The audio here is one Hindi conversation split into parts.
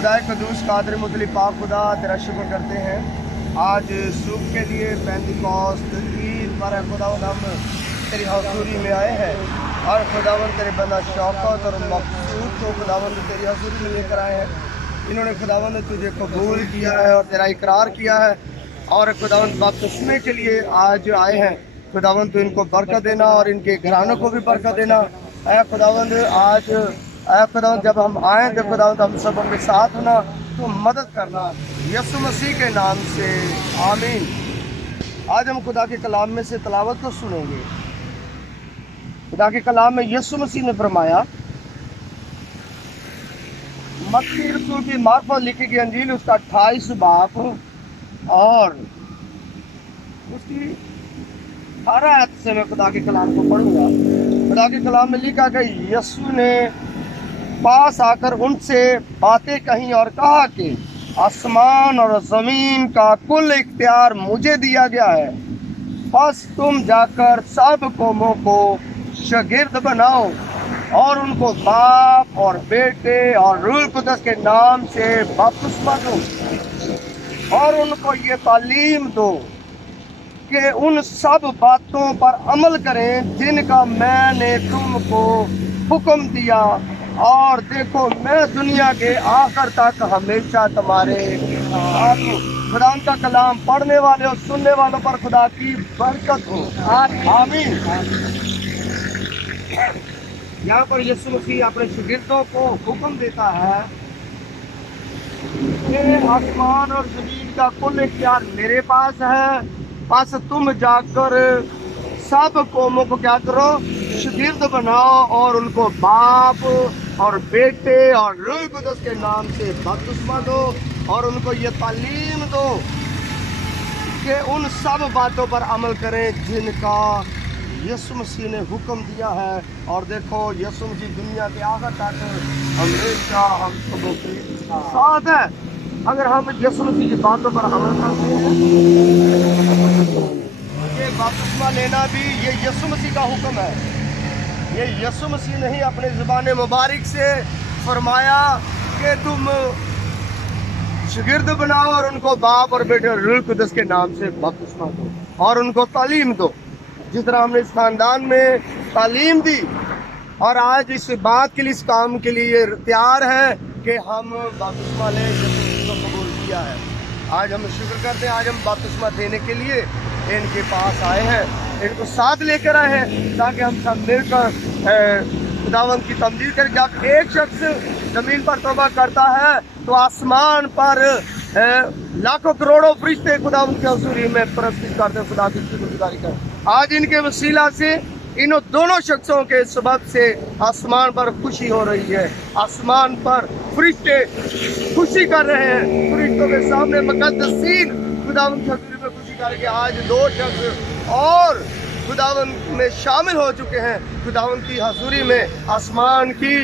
खुदा कदूस कादर मुतल्लिक़ पाक खुदा तेरा शुक्र करते हैं आज सुबह के लिए पेंतिकोस्त ईद पर खुदावंद हम तेरी हज़ूरी में आए हैं और खुदावंद तेरे बंदा शौकत और मकसूद को खुदावंद तेरी हज़ूरी में लेकर आए हैं। इन्होंने खुदावंद तुझे कबूल किया है और तेरा इकरार किया है और खुदावंद बपतिस्मे के लिए आज आए हैं। खुदावंद तू इनको बरकत देना और इनके घरानों को भी बरकत देना। ऐ खुदावंद आज ऐ खुदावंद जब हम आए तो खुदावंद हम सब के साथ होना, तो मदद करना यीशु मसीह के नाम से आमीन। आज हम खुदा के कलाम में से तलावत को सुनेंगे। खुदा के कलाम में यीशु मसीह ने फरमाया, मत्ती रसूल की मार्फत लिखी गई अंजील उसका 28 बाब और उसकी 18 आयत से मैं खुदा के कलाम को पढ़ूंगा। खुदा के कलाम में लिखा कि यीशु ने पास आकर उनसे बातें कही और कहा कि आसमान और ज़मीन का कुल इख्तियार मुझे दिया गया है, बस तुम जाकर सब कौमों को शागिर्द बनाओ और उनको बाप और बेटे और रूह कुदस के नाम से बपतिस्मा दो और उनको ये तालीम दो कि उन सब बातों पर अमल करें जिनका मैंने तुमको हुक्म दिया, और देखो मैं दुनिया के आखिर तक हमेशा तुम्हारे साथ हूं। खुदा का कलाम पढ़ने वाले और सुनने वालों पर खुदा की बरकत हो, आमीन। यहाँ पर यीशु मसीह अपने शागिर्दों को हुक्म देता है कि आसमान और ज़मीन का कुल इख्तियार मेरे पास है, बस तुम जाकर सब कौमों को क्या करो, शागिर्द बनाओ और उनको बाप और बेटे और रूह कुदस के नाम से बपतिस्मा दो और उनको ये तालीम दो कि उन सब बातों पर अमल करें जिनका यीशु मसीह ने हुक्म दिया है। और देखो यीशु मसीह दुनिया के आखिर तक हमेशा हम सबों के साथ है। अगर हम यीशु मसीह की बातों पर अमल करते हैं, ये बपतिस्मा लेना भी ये यीशु मसीह का हुक्म है। ये यीशु मसीह ने ही अपने ज़ुबान मुबारक से फरमाया कि तुम शागिर्द बनाओ और उनको बाप और बेटे और रूह कुदस के नाम से बपतिस्मा दो और उनको तालीम दो। जिस तरह हमने इस खानदान में तालीम दी और आज इस बात के लिए, इस काम के लिए तैयार है कि हम बपतिस्मा लें, यीशु को कबूल किया है। आज हम शुक्र करते हैं, आज हम बपतिस्मा देने के लिए इनके पास आए हैं, इनको साथ लेकर आए हैं ताकि हम सब मिलकर खुदावंद की तमदीद करें। जब एक शख्स जमीन पर तौबा करता है तो आसमान पर लाखों करोड़ों फरिश्ते खुदावंद की हुजूरी में परस्तिश करते, खुदा की शुक्रगुजारी करते। आज इनके वसीला से इन दोनों शख्सों के सबब से आसमान पर खुशी हो रही है। आसमान पर फरिश्ते खुशी कर रहे हैं, फरिश्तों के सामने मुक़द्दसीन खुदावंद की हुजूरी में खुशी करके आज दो शख्स और खुदावंद में शामिल हो चुके हैं। खुदावंद की हजूरी में आसमान की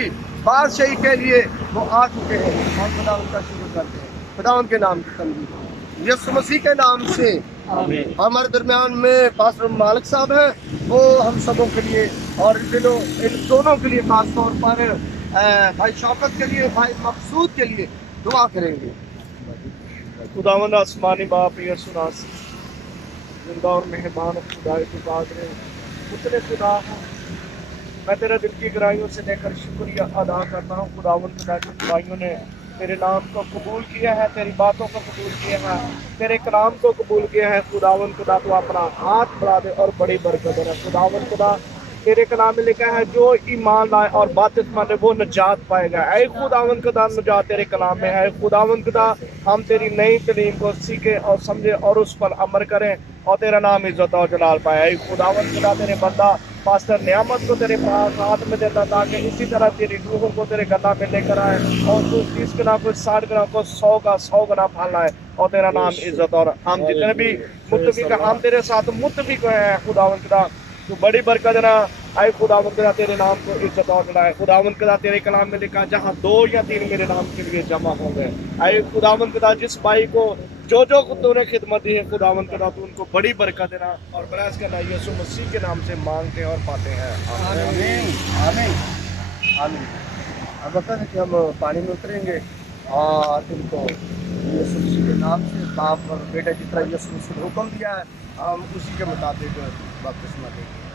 बादशाही के लिए वो आ चुके हैं और खुदावंद का शुक्र करते हैं। खुदावंद के नाम की तमदीद यीशु मसीह के नाम से आमीन। हमारे दरमियान में पास्टर मालिक साहब हैं, वो हम सबों के लिए और इन दोनों के लिए खास तौर पर भाई शौकत के लिए, भाई मकसूद के लिए दुआ करेंगे। खुदावंद आसमानी बाप यीशु नासरी जिंदा और मेहमान खुदा की बात रे उतने खुदा मैं तेरे दिल की गहराइयों से लेकर शुक्रिया अदा करता हूँ। खुदावंद खुदा के भाइयों ने तेरे नाम को कबूल किया है, तेरी बातों को कबूल किया है, तेरे कलाम को कबूल किया है। खुदावंद खुदा तो अपना हाथ बढ़ा दे और बड़ी बरकत दे। खुदावंद खुदा तेरे कलाम में लिखा है जो ईमान लाए और बपतिस्मा ले वो निजात पाएगा। ऐ खुदावंद खुदा निजात तेरे कलाम में है। खुदावंद खुदा हम तेरी नई तालीम को सीखे और समझे और उस पर अमल करें और तेरा नाम इज्जत और जलाल पाए। खुदावंद खुदा तेरे बंदा पास्टर नियामत को तेरे पास हाथ में देता ताकि इसी तरह तेरी रूहों को तेरे गला में लेकर आए और तू 30 गुना को 60 गुना को 100 का 100 गुना फल लाए और तेरा नाम इज्जत। और हम जितने भी मुत्तफिक हम तेरे साथ मुत्तफिक हैं खुदावंद खुदा तू बड़ी बरकत देना। आए खुदावंद खुदा तेरे नाम को इज्जत और बढ़ाए। खुदावंद खुदा तेरे कलाम में लिखा जहाँ 2 या 3 मेरे नाम के लिए जमा हो गए। आए खुदावंद खुदा जिस भाई को जो तूने खिदमत दी है खुदावंद खुदा तू उनको बड़ी बरकत देना और बरस करना यीशु मसीह के नाम से मांगते हैं और पाते हैं, आमीन आमीन आमीन। अब वक्त है कि हम पानी में उतरेंगे और तुमको यीशु मसीह के नाम से बाप और बेटा जिस तरह यीशु मसीह ने हुक्म दिया है हम उसी के मुताबिक बपतिस्मा देंगे।